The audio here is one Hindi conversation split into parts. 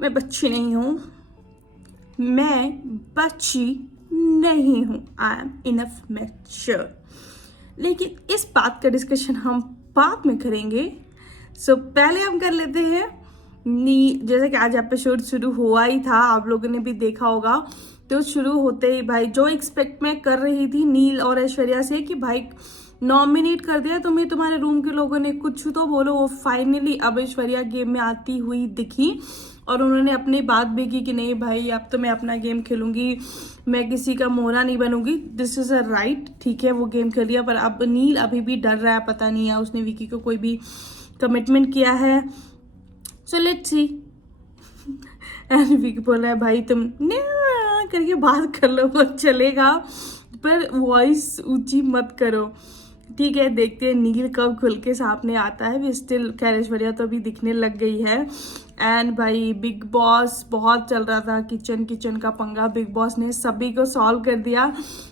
मैं बच्ची नहीं हूँ, मैं बच्ची नहीं हूँ, आई एम इनफ मैच्योर। लेकिन इस बात का डिस्कशन हम बाद में करेंगे। सो पहले हम कर लेते हैं जैसे कि आज एपिसोड शुरू हुआ ही था, आप लोगों ने भी देखा होगा। तो शुरू होते ही भाई जो एक्सपेक्ट मैं कर रही थी नील और ऐश्वर्या से कि भाई नॉमिनेट कर दिया तुम्हें तुम्हारे रूम के लोगों ने, कुछ तो बोलो, वो फाइनली अब ऐश्वर्या गेम में आती हुई दिखी और उन्होंने अपनी बात भी की कि नहीं भाई अब तो मैं अपना गेम खेलूंगी, मैं किसी का मोहरा नहीं बनूंगी। दिस इज अ राइट, ठीक है वो गेम खेल लिया, पर अब नील अभी भी डर रहा है, पता नहीं है उसने विकी को कोई भी कमिटमेंट किया है। So let's see. And Vicky बोल रहा है भाई तुम करके बात कर लो वो चलेगा, पर वॉइस ऊंची मत करो, ठीक है। देखते हैं नील कब खुल के सामने आता है। भी स्टिल ऐश्वर्या तो अभी दिखने लग गई है। एंड भाई बिग बॉस बहुत चल रहा था, किचन का पंगा बिग बॉस ने सभी को सॉल्व कर दिया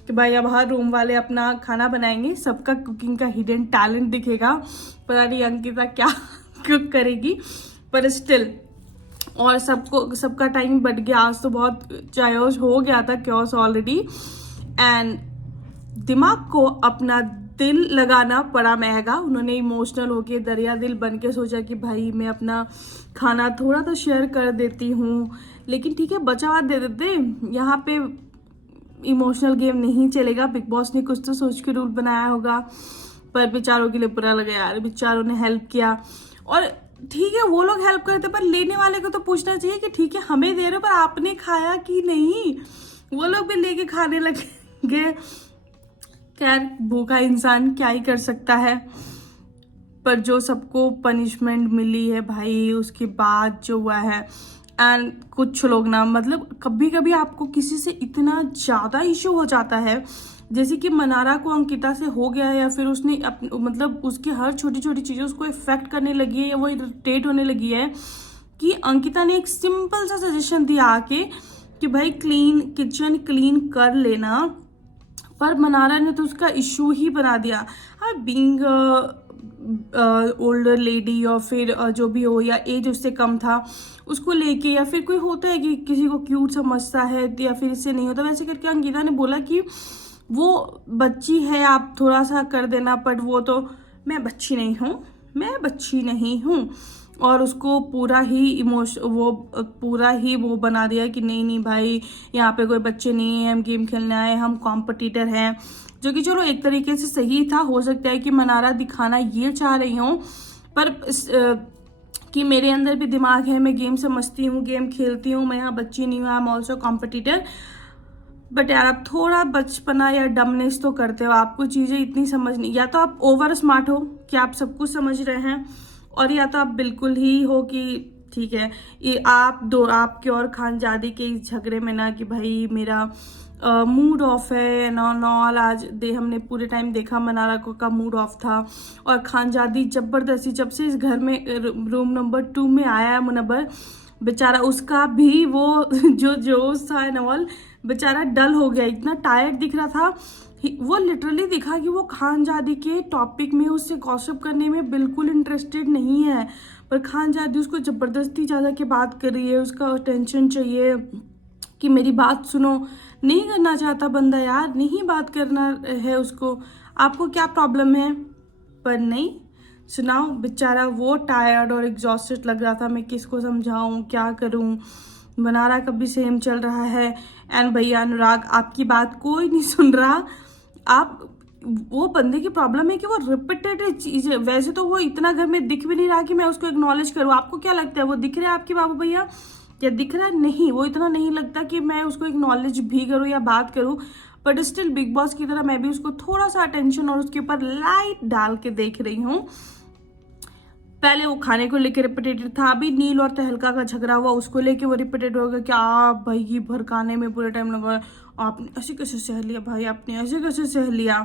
कि भाई अब हर रूम वाले अपना खाना बनाएंगे, सबका कुकिंग का हिडन टैलेंट दिखेगा। पता नहीं अंकिता क्या कुक करेगी, पर स्टिल और सबका टाइम बढ़ गया। आज तो बहुत चायोस हो गया था, क्योस ऑलरेडी। एंड दिमाग को अपना दिल लगाना पड़ा महंगा। उन्होंने इमोशनल होके दरिया दिल बन के सोचा कि भाई मैं अपना खाना थोड़ा तो शेयर कर देती हूँ, लेकिन ठीक है बचा दे देते, यहाँ पे इमोशनल गेम नहीं चलेगा। बिग बॉस ने कुछ तो सोच के रूल बनाया होगा, पर बेचारों के लिए बुरा लगा यार, बेचारों ने हेल्प किया। और ठीक है वो लोग हेल्प करते, पर लेने वाले को तो पूछना चाहिए कि ठीक है हमें दे रहे हो पर आपने खाया कि नहीं। वो लोग भी लेके खाने लगे। खैर भूखा इंसान क्या ही कर सकता है, पर जो सबको पनिशमेंट मिली है भाई उसके बाद जो हुआ है। एंड कुछ लोग ना मतलब कभी कभी आपको किसी से इतना ज़्यादा इशू हो जाता है, जैसे कि मनारा को अंकिता से हो गया है, या फिर उसने मतलब उसकी हर छोटी छोटी चीज़ें उसको इफेक्ट करने लगी है या वो इरिटेट होने लगी है, कि अंकिता ने एक सिंपल सा सजेशन दिया आके कि भाई किचन क्लीन कर लेना, पर मनारा ने तो उसका इशू ही बना दिया। हाँ बीइंग ओल्डर लेडी या फिर जो भी हो, या एज उससे कम था उसको लेके, या फिर कोई होता है कि किसी को क्यूट समझता है या फिर इससे नहीं होता, वैसे करके अंकिता ने बोला कि वो बच्ची है आप थोड़ा सा कर देना, बट वो तो मैं बच्ची नहीं हूँ, मैं बच्ची नहीं हूँ। और उसको पूरा ही वो बना दिया कि नहीं नहीं भाई यहाँ पे कोई बच्चे नहीं है, हम गेम खेलने आए, हम कॉम्पिटिटर हैं। जो कि चलो एक तरीके से सही था, हो सकता है कि मनारा दिखाना ये चाह रही हूँ, पर कि मेरे अंदर भी दिमाग है, मैं गेम समझती हूँ, गेम खेलती हूँ, मैं यहाँ बच्ची नहीं हूँ, I am also competitor. But यार आप थोड़ा बचपना या डमनेस तो करते हो, आपको चीज़ें इतनी समझ नहीं, या तो आप ओवर स्मार्ट हो कि आप सब कुछ समझ रहे हैं, और या तो आप बिल्कुल ही हो कि ठीक है ये आपके और खानजादी के इस झगड़े में ना कि भाई मेरा मूड ऑफ है नॉल आज हमने पूरे टाइम देखा मनारा को का मूड ऑफ था, और खानजादी जबरदस्ती जब से इस घर में रूम नंबर 2 में आया है मुनव्वर, बेचारा उसका भी वो जो जोश था नॉल बेचारा डल हो गया, इतना टायर्ड दिख रहा था। वो लिटरली दिखा कि वो खानजादी के टॉपिक में उससे गॉसिप करने में बिल्कुल इंटरेस्टेड नहीं है, पर खानजादी उसको जबरदस्ती ज़्यादा के बात कर रही है, उसका अटेंशन चाहिए कि मेरी बात सुनो। नहीं करना चाहता बंदा यार, नहीं बात करना है उसको, आपको क्या प्रॉब्लम है, पर नहीं सुनाओ। बेचारा वो टायर्ड और एग्जॉस्टेड लग रहा था, मैं किसको समझाऊं क्या करूं। मनारा का भी सेम चल रहा है। एंड भैया अनुराग आपकी बात कोई नहीं सुन रहा। आप वो बंदे की प्रॉब्लम है कि वो रिपीटेड चीजें, वैसे तो वो इतना घर में दिख भी नहीं रहा कि मैं उसको एक्नॉलेज करूँ। आपको क्या लगता है वो दिख रहा है आपके बाबू भैया, या दिख रहा है? नहीं, वो इतना नहीं लगता कि मैं उसको एक्नॉलेज भी करूँ या बात करूँ, बट स्टिल बिग बॉस की तरह मैं भी उसको थोड़ा सा अटेंशन और उसके ऊपर लाइट डाल के देख रही हूँ। पहले वो खाने को लेके रिपीटेड था, अभी नील और तहलका का झगड़ा हुआ उसको लेके वो रिपीटेड हो गया कि आप भाई की भड़काने में पूरे टाइम लगा, आपने ऐसे कैसे सह लिया भाई, आपने ऐसे कैसे सह लिया।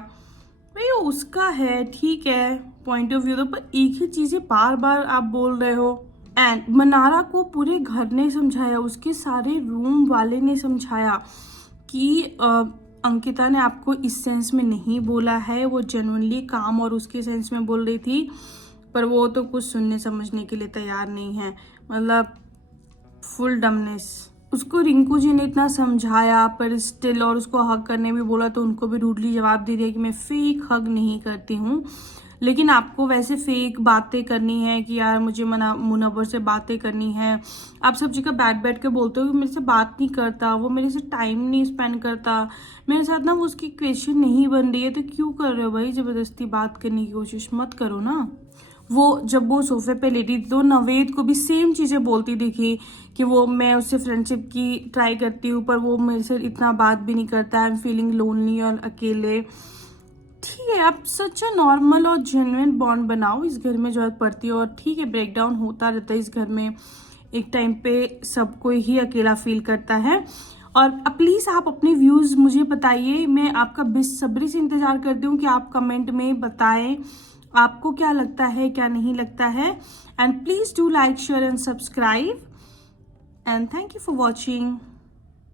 भाई उसका है ठीक है पॉइंट ऑफ व्यू, तो पर एक ही चीजें बार बार आप बोल रहे हो। एंड मनारा को पूरे घर ने समझाया, उसके सारे रूम वाले ने समझाया कि अंकिता ने आपको इस सेंस में नहीं बोला है, वो जेन्युइनली काम और उसके सेंस में बोल रही थी, पर वो तो कुछ सुनने समझने के लिए तैयार नहीं है। मतलब फुल डमनेस। उसको रिंकू जी ने इतना समझाया पर स्टिल, और उसको हग करने भी बोला तो उनको भी रूडली जवाब दे दिया कि मैं फेक हग नहीं करती हूँ, लेकिन आपको वैसे फेक बातें करनी है कि यार मुझे मुनव्वर से बातें करनी है। आप सब जगह बैठ के बोलते हो कि मेरे से बात नहीं करता, वो मेरे से टाइम नहीं स्पेंड करता, मेरे साथ ना वो उसकी क्वेश्चन नहीं बन रही है, तो क्यों कर रहे हो भाई, ज़बरदस्ती बात करने की कोशिश मत करो ना। वो जब वो सोफे पे लेटी थी तो नवेद को भी सेम चीज़ें बोलती दिखी कि वो मैं उससे फ्रेंडशिप की ट्राई करती हूँ पर वो मेरे से इतना बात भी नहीं करता, आई एम फीलिंग लोनली और अकेले। ठीक है, आप सच अ नॉर्मल और जेन्युइन बॉन्ड बनाओ, इस घर में जरूरत पड़ती है, और ठीक है ब्रेकडाउन होता रहता है इस घर में, एक टाइम पे सबको ही अकेला फील करता है। और प्लीज़ आप अपने व्यूज़ मुझे बताइए, मैं आपका बेसब्री से इंतज़ार करती हूँ कि आप कमेंट में बताएं आपको क्या लगता है क्या नहीं लगता है। And please do like share and subscribe and thank you for watching.